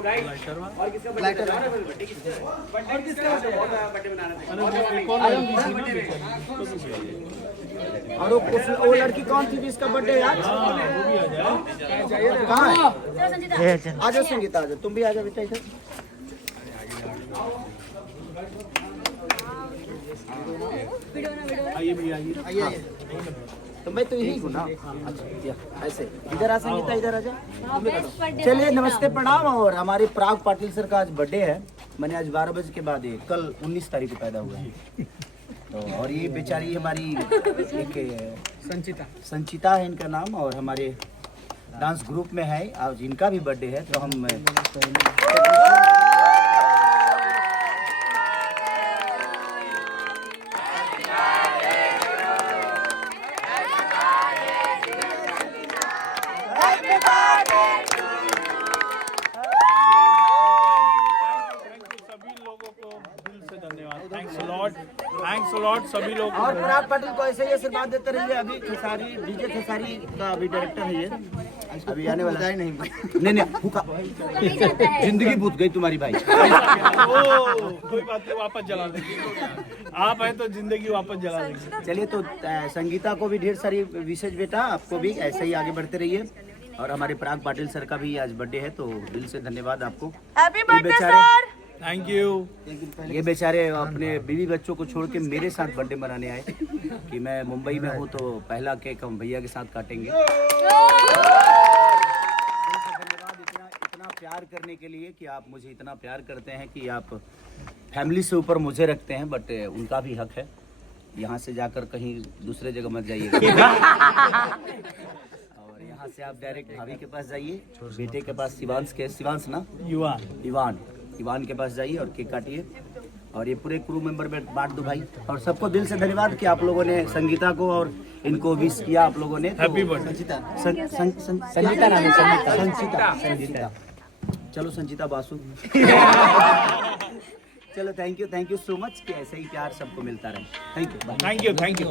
Hello guys, और किसका birthday है? बर्थडे किसका है? और किसका बर्थडे मनाना था? और वो लड़की कौन थी जिसका बर्थडे है आज? कहाँ है? आ जाओ संगीता, आ जाओ, तुम भी आ जाओ बेटा इधर। आइए भैया आइए। तो मैं तो यही हूँ ना। अच्छा ऐसे इधर आ संगीता, इधर आ जा। चलिए नमस्ते प्रणाम। और हमारे पराग पाटिल सर का आज बर्थडे है। मैंने आज 12 बजे के बाद कल 19 तारीख को पैदा हुआ है। तो और ये बेचारी हमारी एक संचिता है इनका नाम, और हमारे डांस ग्रुप में है। आज इनका भी बर्थडे है, तो हम थैंक्स लॉट सभी लोग। और पराग पाटिल को ऐसे ही आशीर्वाद देते रहिए। अभी खेसारी डीजे खेसारी का अभी डायरेक्टर है ये, अभी आने वाला है। नहीं भूखा जिंदगी भूत गई तुम्हारी भाई। कोई बात नहीं, वापस जला देंगे। आप हैं तो जिंदगी वापस जला देंगे। चलिए तो संगीता को भी ढेर सारी विशेष बेटा, आपको भी ऐसे ही आगे बढ़ते रहिए। और हमारे पराग पाटिल सर का भी आज बर्थडे है, तो दिल से धन्यवाद आपको। Happy birthday sir. Thank you. ये बेचारे अपने बीवी बच्चों को छोड़ के मेरे साथ बर्थडे मनाने आए कि मैं मुंबई में हूँ, तो पहला केक हम भैया के साथ काटेंगे। धन्यवाद इतना प्यार करने के लिए कि आप मुझे इतना प्यार करते हैं कि आप फैमिली से ऊपर मुझे रखते हैं। बट उनका भी हक है, यहाँ से जाकर कहीं दूसरे जगह मत जाइएगा। और यहाँ से आप डायरेक्ट भाभी के पास जाइए, बेटे के पास शिवांश ना इवान के पास जाइए और केक काटिए। और ये पूरे क्रू मेंबर में बांट दो भाई। और सबको दिल से धन्यवाद कि आप लोगों ने संगीता को और इनको विश किया आप लोगों ने। Happy birthday. संगीता नाम है, संगीता। चलो संगीता बासु। चलो थैंक यू सो मच कि ऐसे ही प्यार सबको मिलता रहे। Thank you.